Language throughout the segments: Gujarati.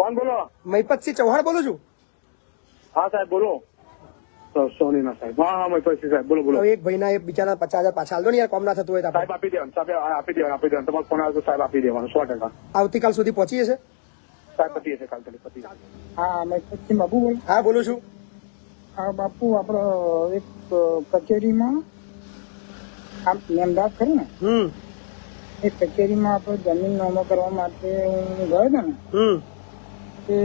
કોણ બોલો? મહિપતસિંહ ચૌહાણ બોલું છું. હા સાહેબ બોલો. સોનીના સાહેબ. હા મહિપતસિંહ સાહેબ બોલો બોલો. હવે એક ભાઈના એક બિચારા 50,000 પાછા હાલ દો ને યાર, કોમ ના થતું હોય તો સાહેબ આપી દેવાનું, સાહેબ આપી દેવાનું. તમારો ફોન આવે તો સાહેબ આપી દેવાનું 100%. આવતીકાલ સુધી પહોંચી જશે. સાહેબ પતી જશે કાલ સુધી પતી જશે. હા મહિપતસિંહ બાપુ બોલ. હા બોલું છું. હા બાપુ આપડે એક કચેરીમાં આમ મેમદાર ખરું ને એ કચેરીમાં આપણે જમીન નોમો કરવા માટે હું ગયો હતો ને એ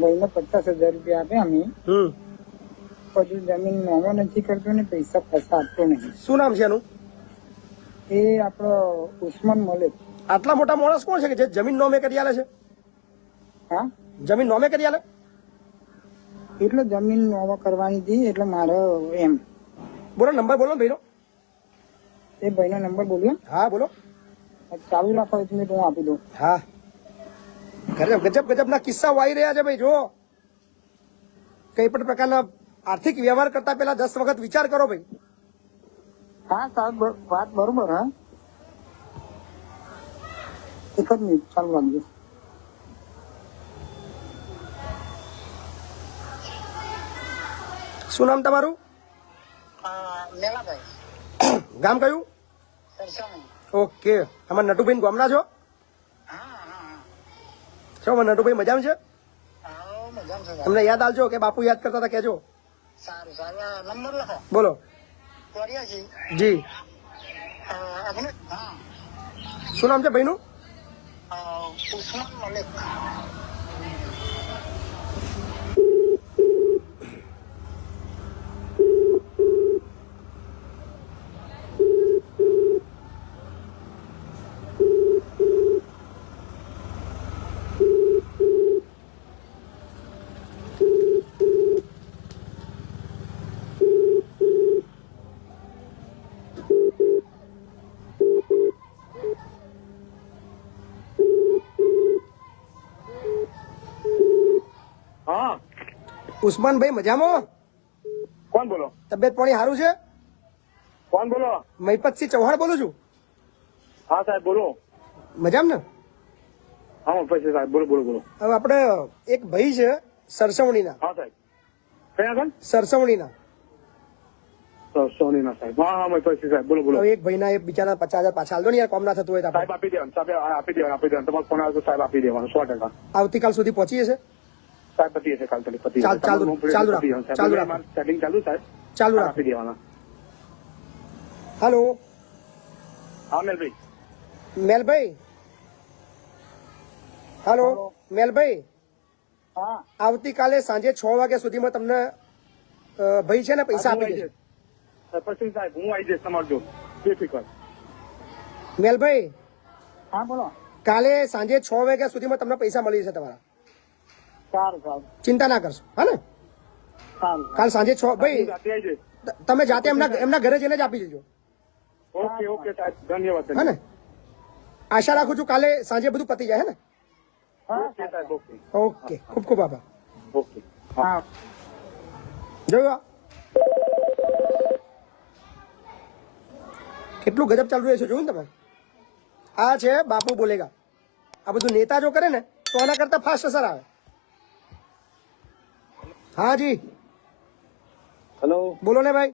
ભાઈને 50,000 રૂપિયા આપ્યા અમે. પછી જમીન નોમો નથી કરતો ને પૈસા પાછા આપતો નહીં. શું નામ છે એનું? એ આપણો ઉસ્માન મલિક. આટલા મોટા માણસ કોણ છે કે જે જમીન નોમે કરી આલે છે? હા જમીન નોમે કરી આલે? એટલે જમીન નોમો કરવાની હતી એટલે મારે એમ. બોલો નંબર બોલો ભાઈનો. એ ભાઈનો નંબર બોલ્યો. હા બોલો. ચાલુ રાખો 1 મિનિટ હું આપી દઉં. હા ગજબ ગજબના કિસ્સાઓ આવી રહ્યા છે ભાઈ. જો કઈ પણ પ્રકારના આર્થિક વ્યવહાર કરતા પહેલા 10 વખત વિચાર કરો ભાઈ. હા સાહેબ વાત બરોબર. હા 1 જ મિનિટ ચાલુ રાખજો. શું નામ તમારું? મેલાભાઈ ગામ કયું? સરસાણી. ઓકે. આમાં નટુભાઈ ગામના છો? છો નટુભાઈ મજામાં છે? તમને યાદ આવજો કે બાપુ યાદ કરતા હતા કેજો. સારું સારું નંબર લખો. બોલો. 84 જી. શું નામ છે ભાઈનું? ઉસ્માન મલિક. હા ઉસ્માનભાઈ મજામાં? કોણ બોલો? તબિયત પાણી સારું છે? કોણ બોલો? મહિપતસિંહ ચૌહાણ બોલું છું. હા સાહેબ બોલો. મજામાં ને? હા મહિપતસિંહ સાહેબ બોલો બોલો બોલો. હવે આપણે એક ભાઈ છે સરસવણીના. હા સાહેબ કયા આગળ? સરસવણીના. સોનીના સાહેબ. હા મહિપતસિંહ સાહેબ બોલો બોલો. હવે એક ભાઈના એક બિચારા 50,000 પાછા હાલ દો ને યાર, કોમ ના થતું હોય તો સાહેબ આપી દેવાનું, સાહેબ આપી દેવાનું. તમારો ફોન આવે તો સાહેબ આપી દેવાનું 100%. આવતીકાલ સુધી પહોંચી જશે. સાહેબ પતી જશે કાલ સુધી પતી જશે. ચાલુ રાખો. સેટિંગ ચાલુ સાહેબ. ચાલુ રાખો. આપી દેવાના. હાલો હા મેલભાઈ. મેલભાઈ. હાલો મેલભાઈ. હા આવતીકાલે સાંજે 6 વાગ્યા સુધીમાં તમને ભાઈ છે ને પૈસા આપી દેશે. પછી સાહેબ હું આવી જઈશ તમારો જો બેફિકર. મેલભાઈ હા બોલો. કાલે સાંજે 6 વાગ્યા સુધીમાં તમને પૈસા મળી જશે તમારા. સારું સારું ચિંતા ના કરશો. હા ને? સારું. કાલ સાંજે 6 ભાઈ રાતે આવી જઈશ. તમે જાતે એમના ઘરે જઈને જ આપી દેજો. ઓકે ઓકે સાહેબ ધન્યવાદ. હા ને? આશા રાખું છું કાલે સાંજે બધું પતી જાય. હે ને? ઓકે સાહેબ ઓકે ઓકે. ખૂબ ખૂબ આભાર. ઓકે. હા જોયું કેટલું ગજબ ચાલુ રહ્યું છે, જોયું ને તમે? આ છે બાપુ બોલેગા. આ બધું નેતા જો કરે ને તો આના કરતા ફાસ્ટ અસર આવે. હા જી હેલો બોલો ને ભાઈ.